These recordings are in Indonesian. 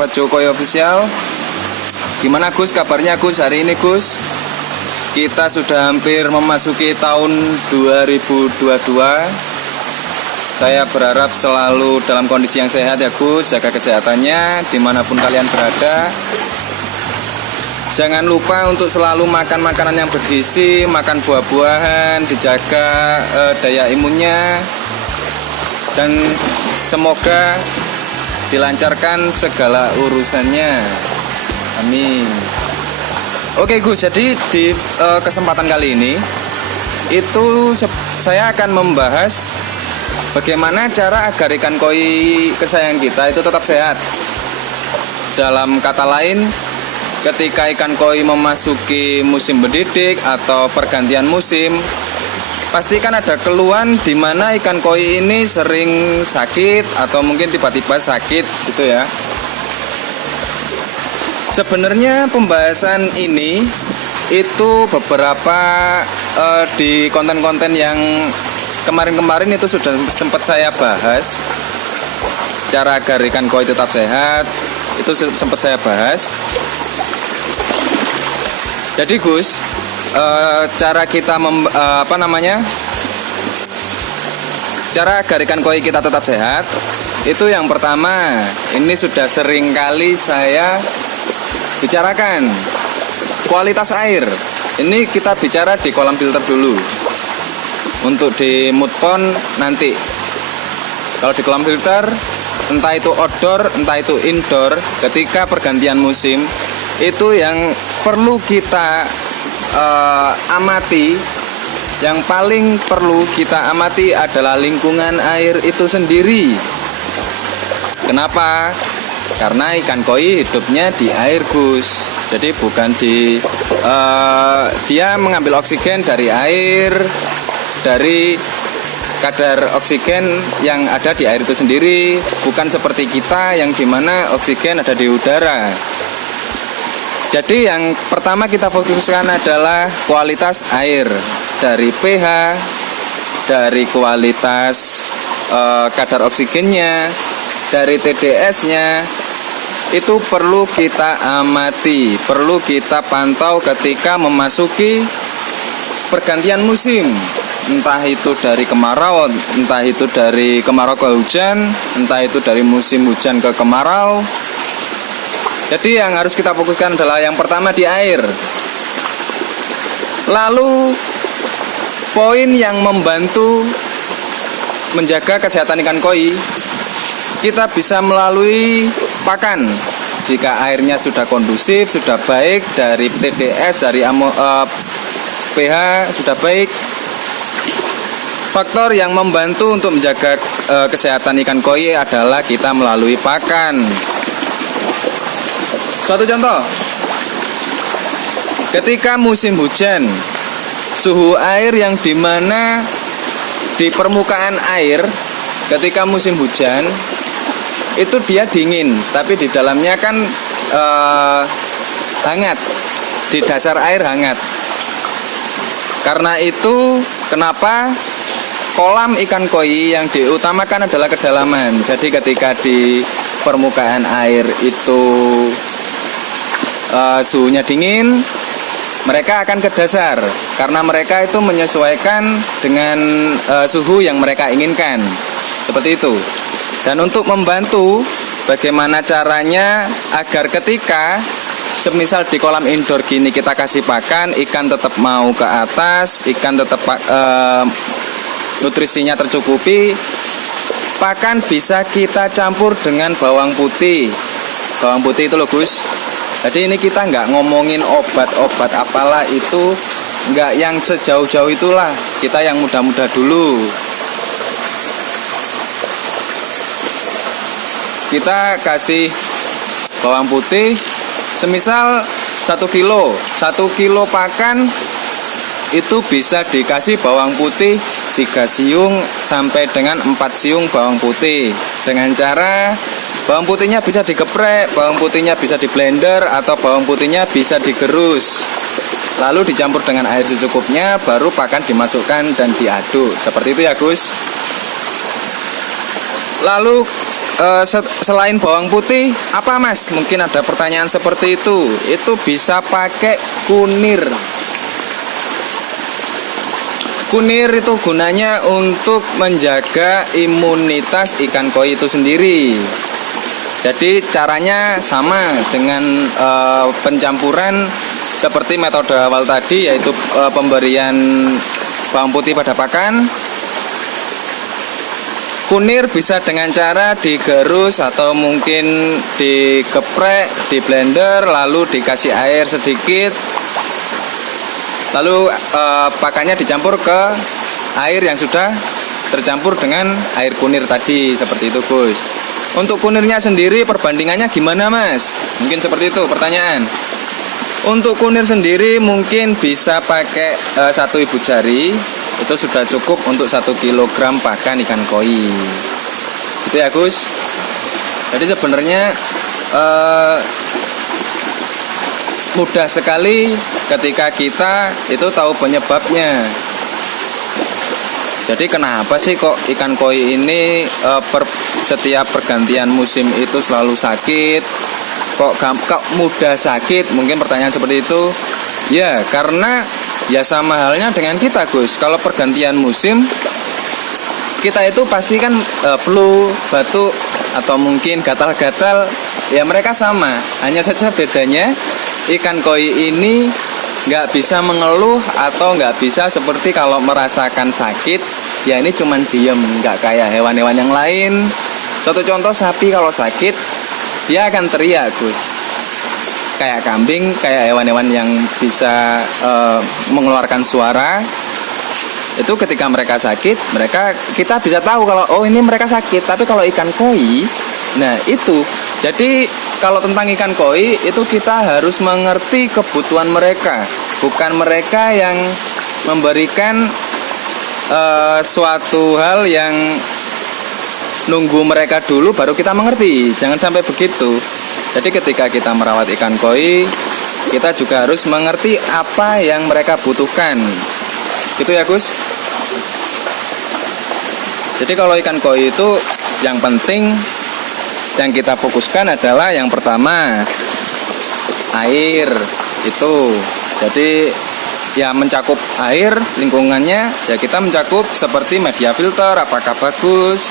sahabat Jokowi Official. Gimana Gus kabarnya Gus hari ini Gus? Kita sudah hampir memasuki tahun 2022. Saya berharap selalu dalam kondisi yang sehat ya Gus. Jaga kesehatannya dimanapun kalian berada. Jangan lupa untuk selalu makan makanan yang bergizi, makan buah-buahan, dijaga daya imunnya. Dan semoga dilancarkan segala urusannya. Amin. Oke Gus, jadi di kesempatan kali ini itu saya akan membahas bagaimana cara agar ikan koi kesayangan kita itu tetap sehat. Dalam kata lain, ketika ikan koi memasuki musim berdidik atau pergantian musim, pastikan ada keluhan di mana ikan koi ini sering sakit atau mungkin tiba-tiba sakit gitu ya. Sebenarnya pembahasan ini itu beberapa di konten-konten yang kemarin-kemarin itu sudah sempat saya bahas. Cara agar ikan koi tetap sehat itu sempat saya bahas. Jadi Gus, cara kita cara agar ikan koi kita tetap sehat itu yang pertama, ini sudah sering kali saya bicarakan, kualitas air. Ini kita bicara di kolam filter dulu. Untuk di mood pond nanti. Kalau di kolam filter, entah itu outdoor, entah itu indoor, ketika pergantian musim, itu yang perlu kita amati. Yang paling perlu kita amati adalah lingkungan air itu sendiri. Kenapa? Karena ikan koi hidupnya di air Gus. Jadi bukan dia mengambil oksigen dari air, dari kadar oksigen yang ada di air itu sendiri. Bukan seperti kita yang dimana oksigen ada di udara. Jadi yang pertama kita fokuskan adalah kualitas air. Dari pH, dari kualitas kadar oksigennya, dari TDS-nya. Itu perlu kita amati, perlu kita pantau ketika memasuki pergantian musim. Entah itu dari kemarau, entah itu dari kemarau ke hujan, entah itu dari musim hujan ke kemarau. Jadi yang harus kita fokuskan adalah yang pertama di air. Lalu poin yang membantu menjaga kesehatan ikan koi, kita bisa melalui pakan. Jika airnya sudah kondusif, sudah baik, dari TDS, dari pH sudah baik. Faktor yang membantu untuk menjaga kesehatan ikan koi adalah kita melalui pakan. Suatu contoh, ketika musim hujan, suhu air yang dimana di permukaan air ketika musim hujan itu dia dingin, tapi di dalamnya kan hangat, di dasar air hangat. Karena itu kenapa kolam ikan koi yang diutamakan adalah kedalaman. Jadi ketika di permukaan air itu suhunya dingin, mereka akan ke dasar karena mereka itu menyesuaikan dengan suhu yang mereka inginkan. Seperti itu. Dan untuk membantu bagaimana caranya agar ketika semisal di kolam indoor gini kita kasih pakan, ikan tetap mau ke atas, ikan tetap nutrisinya tercukupi. Pakan bisa kita campur dengan bawang putih. Bawang putih itu loh Gus. Jadi ini kita nggak ngomongin obat-obat apalah itu, nggak yang sejauh-jauh itulah. Kita yang mudah-mudah dulu. Kita kasih bawang putih semisal 1 kilo pakan itu bisa dikasih bawang putih 3 siung sampai dengan 4 siung bawang putih. Dengan cara bawang putihnya bisa digeprek, bawang putihnya bisa di blender, atau bawang putihnya bisa digerus. Lalu dicampur dengan air secukupnya, baru pakan dimasukkan dan diaduk. Seperti itu ya Gus. Lalu selain bawang putih apa Mas? Mungkin ada pertanyaan seperti itu. Itu bisa pakai kunir. Kunir itu gunanya untuk menjaga imunitas ikan koi itu sendiri. Jadi caranya sama dengan pencampuran seperti metode awal tadi, yaitu pemberian bawang putih pada pakan. Kunir bisa dengan cara digerus atau mungkin digeprek, di blender, lalu dikasih air sedikit, lalu pakannya dicampur ke air yang sudah tercampur dengan air kunir tadi, seperti itu Gus. Untuk kunirnya sendiri perbandingannya gimana Mas? Mungkin seperti itu pertanyaan. Untuk kunir sendiri mungkin bisa pakai 1 ibu jari. Itu sudah cukup untuk 1 kilogram pakan ikan koi. Itu ya Gus. Jadi sebenarnya mudah sekali ketika kita itu tahu penyebabnya. Jadi kenapa sih kok ikan koi ini setiap pergantian musim itu selalu sakit? Kok mudah sakit? Mungkin pertanyaan seperti itu. Ya, karena ya sama halnya dengan kita Gus. Kalau pergantian musim, kita itu pasti kan flu, batuk, atau mungkin gatal-gatal. Ya mereka sama. Hanya saja bedanya ikan koi ini nggak bisa mengeluh atau nggak bisa seperti kalau merasakan sakit. Ya ini cuman diem, nggak kayak hewan-hewan yang lain. Contoh sapi kalau sakit, dia akan teriak Gus. Kayak kambing, kayak hewan-hewan yang bisa mengeluarkan suara. Itu ketika mereka sakit, kita bisa tahu kalau oh ini mereka sakit. Tapi kalau ikan koi, nah itu. Jadi kalau tentang ikan koi itu kita harus mengerti kebutuhan mereka, bukan mereka yang memberikan suatu hal yang nunggu mereka dulu baru kita mengerti. Jangan sampai begitu. Jadi ketika kita merawat ikan koi, kita juga harus mengerti apa yang mereka butuhkan. Gitu ya Gus. Jadi kalau ikan koi itu yang penting yang kita fokuskan adalah yang pertama air itu. Jadi ya mencakup air lingkungannya, ya kita mencakup seperti media filter apakah bagus.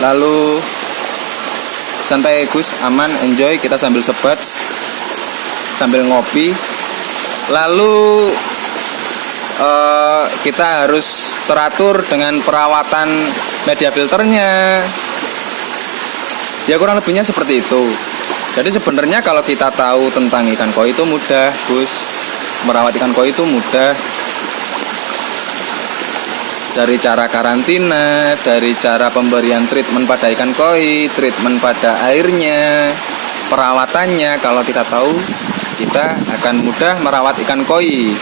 Lalu santai Gus, aman, enjoy, kita sambil sebat, sambil ngopi. Lalu kita harus teratur dengan perawatan media filternya. Ya kurang lebihnya seperti itu. Jadi sebenarnya kalau kita tahu tentang ikan koi itu mudah Gus. Merawat ikan koi itu mudah. Dari cara karantina, dari cara pemberian treatment pada ikan koi, treatment pada airnya, perawatannya. Kalau kita tahu, kita akan mudah merawat ikan koi.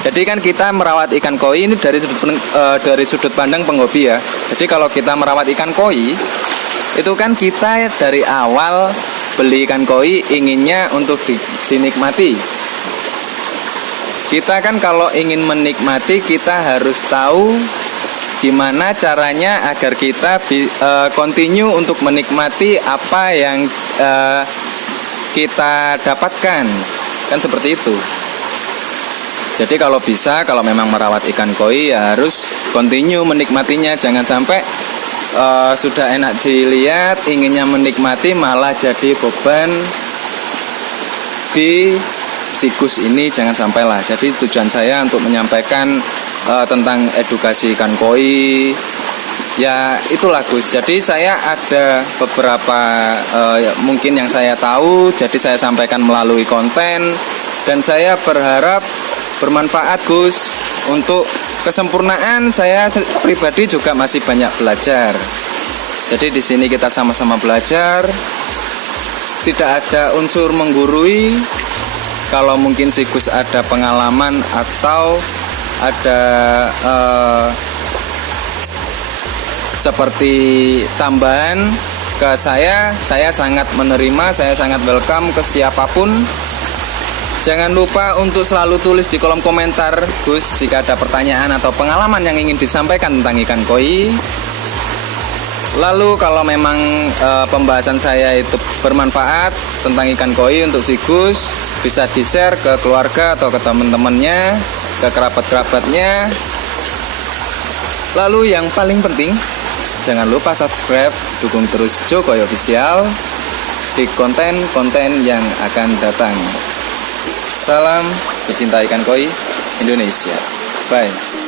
Jadi kan kita merawat ikan koi ini dari sudut pandang penghobi ya. Jadi kalau kita merawat ikan koi, itu kan kita dari awal beli ikan koi inginnya untuk dinikmati. Kita kan kalau ingin menikmati, kita harus tahu gimana caranya agar kita continue untuk menikmati apa yang kita dapatkan. Kan seperti itu. Jadi kalau bisa, kalau memang merawat ikan koi ya harus continue menikmatinya. Jangan sampai sudah enak dilihat, inginnya menikmati malah jadi beban di siklus ini, jangan sampailah. Jadi tujuan saya untuk menyampaikan tentang edukasi ikan koi. Ya itulah Gus. Jadi saya ada beberapa mungkin yang saya tahu, jadi saya sampaikan melalui konten. Dan saya berharap bermanfaat Gus. Untuk kesempurnaan saya pribadi juga masih banyak belajar. Jadi di sini kita sama-sama belajar. Tidak ada unsur menggurui. Kalau mungkin si Gus ada pengalaman atau ada seperti tambahan ke saya sangat menerima, saya sangat welcome ke siapapun. Jangan lupa untuk selalu tulis di kolom komentar, Gus, jika ada pertanyaan atau pengalaman yang ingin disampaikan tentang ikan koi. Lalu kalau memang pembahasan saya itu bermanfaat tentang ikan koi untuk si Gus, bisa di-share ke keluarga atau ke teman-temannya, ke kerabat-kerabatnya. Lalu yang paling penting, jangan lupa subscribe, dukung terus Jokowi Official di konten-konten yang akan datang. Salam pecinta ikan koi Indonesia. Bye.